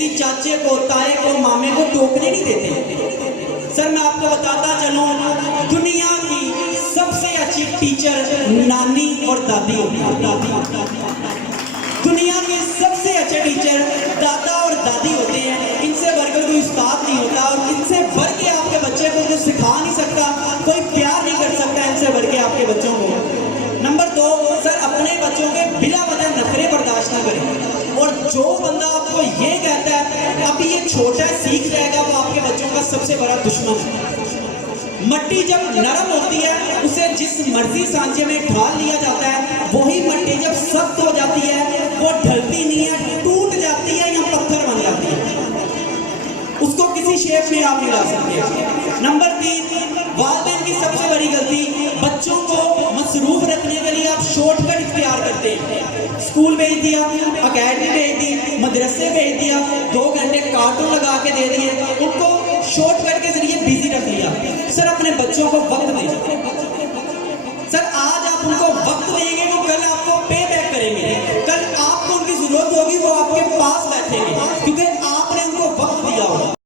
किसी चाचे को, ताए को, मामे को टोकने नहीं देते। सर मैं आपको बताता चलूं, दुनिया की सबसे अच्छी टीचर नानी और दादी होती है। दुनिया के सबसे अच्छे टीचर दादा और दादी होते हैं। इनसे बढ़कर कोई उस्ताद नहीं होता, और इनसे बढ़ के आपके बच्चे को कुछ सिखा नहीं सकता, कोई प्यार नहीं कर सकता इनसे बढ़ के आपके बच्चों को। नंबर 2, सर अपने बच्चों के बिला वजह नखरे बर्दाश्त ना करें। और जो बंदा आपको ये कहता है अभी ये छोटा है सीख जाएगा, वो आपके बच्चों का सबसे बड़ा दुश्मन है। मट्टी जब नरम होती है उसे जिस मर्जी सांचे में ढाल लिया जाता है, वही मट्टी जब सख्त हो जाती है वो ढलती नहीं है, टूट जाती है या पत्थर बन जाती है, उसको किसी शेप में आप मिला सकते हैं। नंबर 3, वालिदैन की सबसे बड़ी गलती, बच्चों को मसरूफ रखने के लिए आप शॉर्टकट इख्तियार करते हैं। स्कूल भेज दिया, अकेडमी भेज दी, मदरसे भेज दिया, 2 घंटे कार्टून लगा के दे दिए, उनको शॉर्टकट के जरिए बिजी रख लिया। सर अपने बच्चों को वक्त दें। सर आज आप